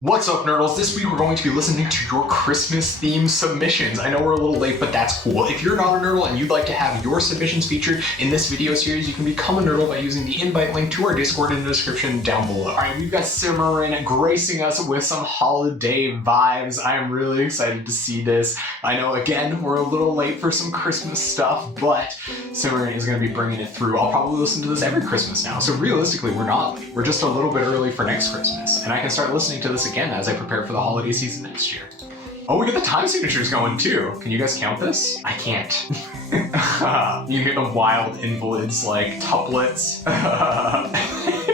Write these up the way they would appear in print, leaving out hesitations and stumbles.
What's up, Nerdles? This week we're going to be listening to your Christmas themed submissions. I know we're a little late, but that's cool. If you're not a Nerdle and you'd like to have your submissions featured in this video series, you can become a Nerdle by using the invite link to our Discord in the description down below. All right, we've got Cimarron gracing us with some holiday vibes. I am really excited to see this. I know, again, we're a little late for some Christmas stuff, but Cimarron is going to be bringing it through. I'll probably listen to this every Christmas now, so realistically, we're not late. We're just a little bit early for next Christmas, and I can start listening to this again as I prepare for the holiday season next year. Oh, we got the time signatures going too. Can you guys count this? I can't. You hear the wild invalids like tuplets.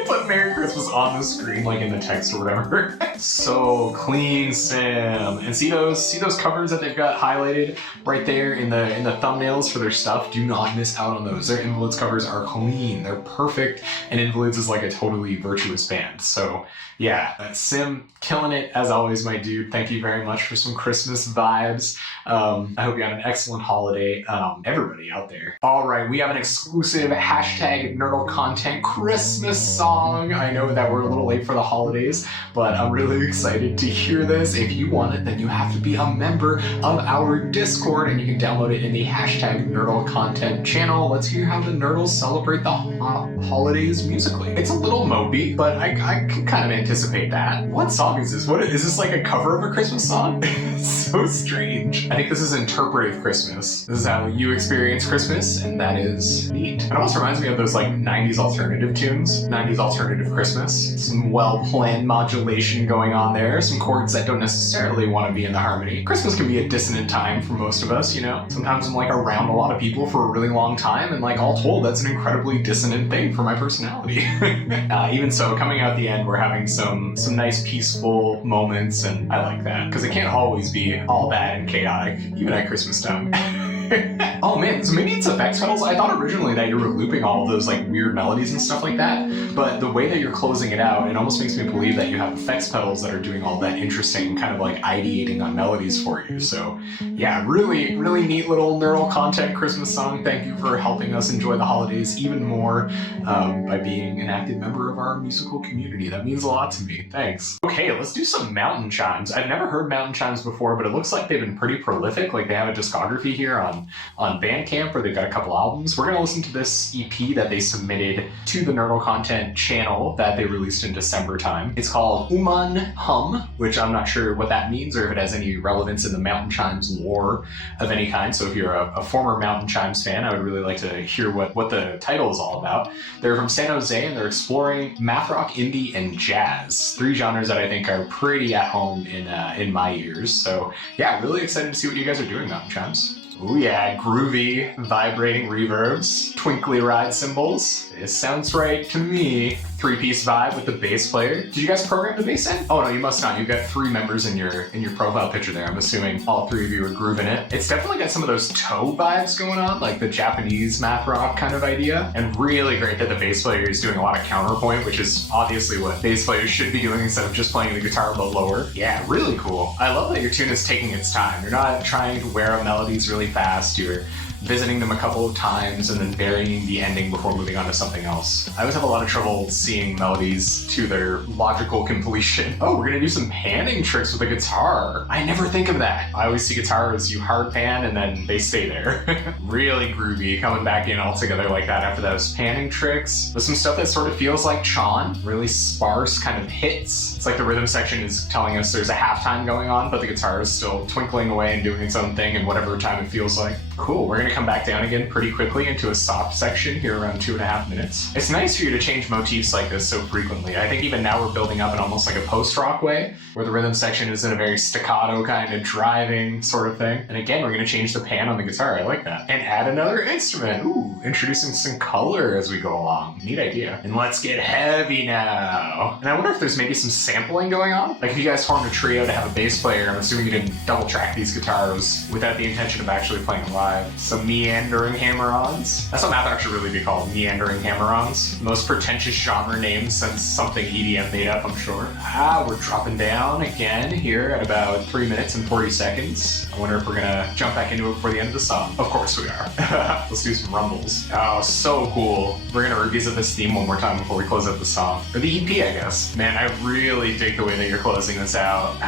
Put Merry Christmas on the screen, like in the text or whatever. So clean, Sim. And see those covers that they've got highlighted right there in the thumbnails for their stuff? Do not miss out on those. Their Invalids covers are clean. They're perfect. And Invalids is like a totally virtuous band. So yeah, Sim, killing it as always, my dude. Thank you very much for some Christmas vibes. I hope you had an excellent holiday, everybody out there. All right, we have an exclusive hashtag Nerdle content Christmas song. I know that we're a little late for the holidays, but I'm really excited to hear this. If you want it, then you have to be a member of our Discord, and you can download it in the hashtag Nerdle content channel. Let's hear how the Nerdles celebrate the holidays musically. It's a little mopey, but I can kind of anticipate that. What song is this? What is this, like a cover of a Christmas song? It's so strange. I think this is interpretive Christmas. This is how you experience Christmas, and that is neat. It almost reminds me of those like 90s alternative tunes, 90s alternative Christmas. Some well-planned modulation going on there, some chords that don't necessarily want to be in the harmony. Christmas can be a dissonant time for most of us, you know? Sometimes I'm like around a lot of people for a really long time, and like all told, that's an incredibly dissonant thing for my personality. Even so, coming out the end, we're having some nice peaceful moments, and I like that, because it can't always be all bad and chaotic, even at Christmas time. Oh man, so maybe it's effects pedals. I thought originally that you were looping all of those like weird melodies and stuff like that, but the way that you're closing it out, it almost makes me believe that you have effects pedals that are doing all that interesting kind of like ideating on melodies for you. So yeah, really neat little Nerdle content Christmas song. Thank you for helping us enjoy the holidays even more by being an active member of our musical community. That means a lot to me. Thanks. Okay, let's do some Mountain Chimes. I've never heard Mountain Chimes before, but it looks like they've been pretty prolific. Like they have a discography here on Bandcamp, where they've got a couple albums. We're going to listen to this EP that they submitted to the Nerdle content channel that they released in December time. It's called Uman Hum, which I'm not sure what that means or if it has any relevance in the Mountain Chimes lore of any kind. So if you're a former Mountain Chimes fan, I would really like to hear what the title is all about. They're from San Jose, and they're exploring math rock, indie, and jazz. Three genres that I think are pretty at home in my ears. So yeah, really excited to see what you guys are doing, Mountain Chimes. Oh yeah, groovy, vibrating reverbs, twinkly ride cymbals. It sounds right to me. Three-piece vibe with the bass player. Did you guys program the bass in? Oh no, you must not. You've got three members in your profile picture there. I'm assuming all three of you are grooving it. It's definitely got some of those toe vibes going on, like the Japanese math rock kind of idea. And really great that the bass player is doing a lot of counterpoint, which is obviously what bass players should be doing instead of just playing the guitar but lower. Yeah, really cool. I love that your tune is taking its time. You're not trying to wear out melodies really fast. You're visiting them a couple of times and then varying the ending before moving on to something else. I always have a lot of trouble seeing melodies to their logical completion. Oh, we're gonna do some panning tricks with the guitar. I never think of that. I always see guitars, you hard pan and then they stay there. Really groovy, coming back in all together like that after those panning tricks. There's some stuff that sort of feels like Chon, really sparse kind of hits. It's like the rhythm section is telling us there's a halftime going on, but the guitar is still twinkling away and doing its own thing in whatever time it feels like. Cool, we're gonna come back down again pretty quickly into a soft section here around 2.5 minutes. It's nice for you to change motifs like this so frequently. I think even now we're building up in almost like a post-rock way, where the rhythm section is in a very staccato kind of driving sort of thing. And again, we're gonna change the pan on the guitar. I like that. And add another instrument. Ooh, introducing some color as we go along. Neat idea. And let's get heavy now. And I wonder if there's maybe some sampling going on. Like if you guys formed a trio to have a bass player, I'm assuming you didn't double track these guitars without the intention of actually playing live. Some the meandering hammer-ons. That's what math actually really be called, meandering hammer-ons. Most pretentious genre name since something EDM made up, I'm sure. We're dropping down again here at about 3 minutes and 40 seconds. I wonder if we're gonna jump back into it before the end of the song. Of course we are. Let's do some rumbles. Oh, so cool. We're gonna revisit this theme one more time before we close out the song. Or the EP, I guess. Man, I really dig the way that you're closing this out.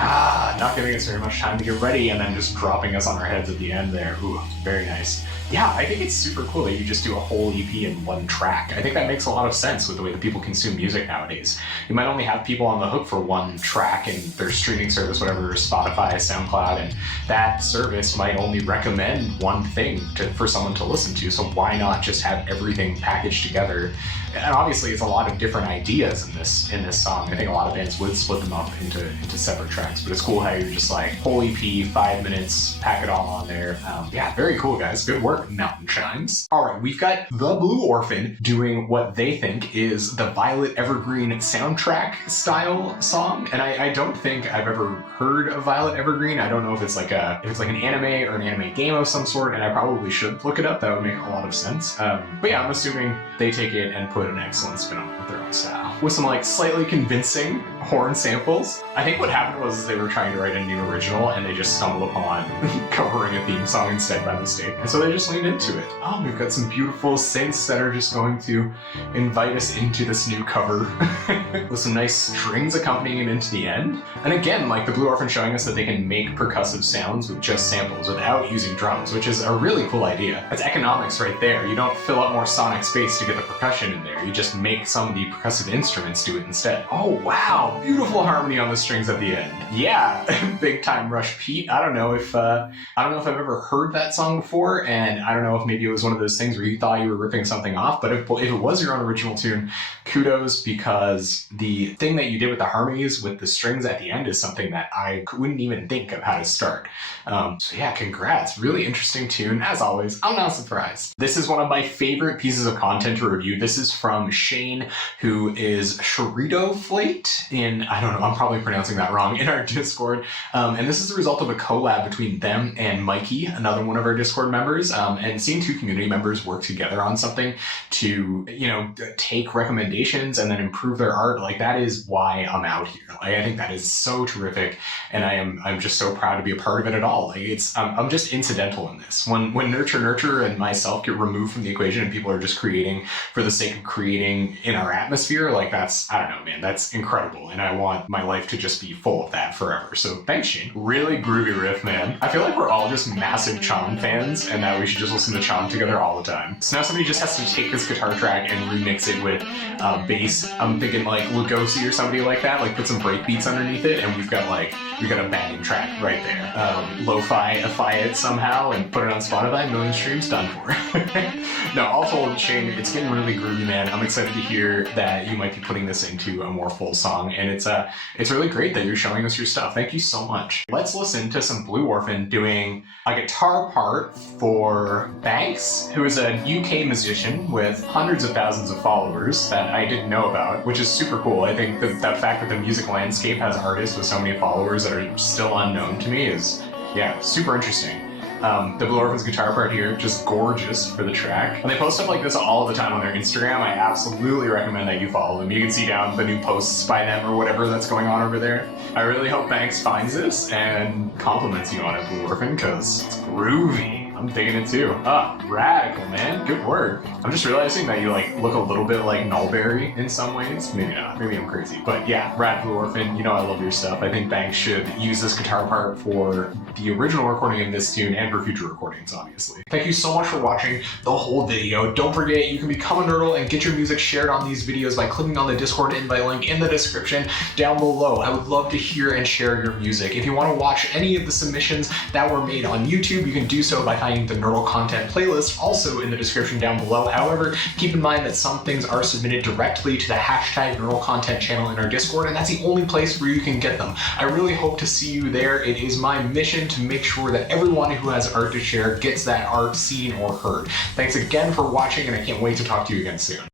Not giving us very much time to get ready and then just dropping us on our heads at the end there. Ooh, very nice. Yeah, I think it's super cool that you just do a whole EP in one track. I think that makes a lot of sense with the way that people consume music nowadays. You might only have people on the hook for one track in their streaming service, whatever, Spotify, SoundCloud, and that service might only recommend one thing for someone to listen to, so why not just have everything packaged together? And obviously it's a lot of different ideas in this song. I think a lot of bands would split them up into separate tracks, but it's cool how you're just like, whole EP, 5 minutes, pack it all on there. Yeah, very cool, guys. Good work, Mountain Chimes. All right, we've got the Blue Orphan doing what they think is the Violet Evergreen soundtrack style song, and I don't think I've ever heard of Violet Evergreen. I don't know if it's like an anime or an anime game of some sort, and I probably should look it up. That would make a lot of sense. But yeah, I'm assuming they take it and put an excellent spin on it with their own style, with some like slightly convincing horn samples. I think what happened was they were trying to write a new original and they just stumbled upon covering a theme song instead by mistake, and so they just leaned into it. Oh, we've got some beautiful synths that are just going to invite us into this new cover with some nice strings accompanying it into the end. And again, like the Blue Orphan showing us that they can make percussive sounds with just samples without using drums, which is a really cool idea. That's economics right there. You don't fill up more sonic space to get the percussion in there. You just make some of the percussive instruments do it instead. Oh wow, beautiful harmony on the strings at the end. Yeah, Big Time Rush Pete. I don't know if I've ever heard that song before, and I don't know if maybe it was one of those things where you thought you were ripping something off, but if it was your own original tune, kudos, because the thing that you did with the harmonies with the strings at the end is something that I wouldn't even think of how to start. So yeah, congrats. Really interesting tune. As always, I'm not surprised. This is one of my favorite pieces of content to review. This is from Shane, who is Sharito Flate in, I don't know, I'm probably pronouncing that wrong, in our Discord. And this is the result of a collab between them and Mikey, another one of our Discord members. And seeing two community members work together on something to, you know, take recommendations and then improve their art, like that is why I'm out here. Like, I think that is so terrific, and I'm just so proud to be a part of it at all. Like I'm just incidental in this. When Nurture and myself get removed from the equation and people are just creating for the sake of creating in our atmosphere, like that's, I don't know, man, that's incredible, and I want my life to just be full of that forever. So thanks, Shane. Really groovy riff, man. I feel like we're all just massive Chom fans and that we should just listen to Chom together all the time. So now somebody just has to take this guitar track and remix it with bass. I'm thinking like Lugosi or somebody like that, like put some break beats underneath it, and we've got a banging track right there. Lo-fi-ify it somehow and put it on Spotify, 1 million streams, done for. No, all told, Shane, it's getting really groovy, man. I'm excited to hear that you might be putting this into a more full song, and it's really great that you're showing us your stuff. Thank you so much. Let's listen to some Blue Orphan doing a guitar part for Banks, who is a UK musician with hundreds of thousands of followers that I didn't know about, which is super cool. I think that fact that the music landscape has artists with so many followers that are still unknown to me is, yeah, super interesting. The Blue Orphan's guitar part here, just gorgeous for the track. And they post stuff like this all the time on their Instagram. I absolutely recommend that you follow them. You can see down the new posts by them or whatever that's going on over there. I really hope Banks finds this and compliments you on it, Blue Orphan, because it's groovy. I'm digging it too. Radical, man. Good work. I'm just realizing that you look a little bit like Nullberry in some ways. Maybe not. Maybe I'm crazy. But yeah, rad Blue Orphan. You know I love your stuff. I think Banks should use this guitar part for the original recording of this tune and for future recordings, obviously. Thank you so much for watching the whole video. Don't forget, you can become a nerdle and get your music shared on these videos by clicking on the Discord invite link in the description down below. I would love to hear and share your music. If you want to watch any of the submissions that were made on YouTube, you can do so by finding the Nerdle content playlist also in the description down below. However, keep in mind that some things are submitted directly to the hashtag Nerdle content channel in our Discord, and that's the only place where you can get them. I really hope to see you there. It is my mission to make sure that everyone who has art to share gets that art seen or heard. Thanks again for watching, and I can't wait to talk to you again soon.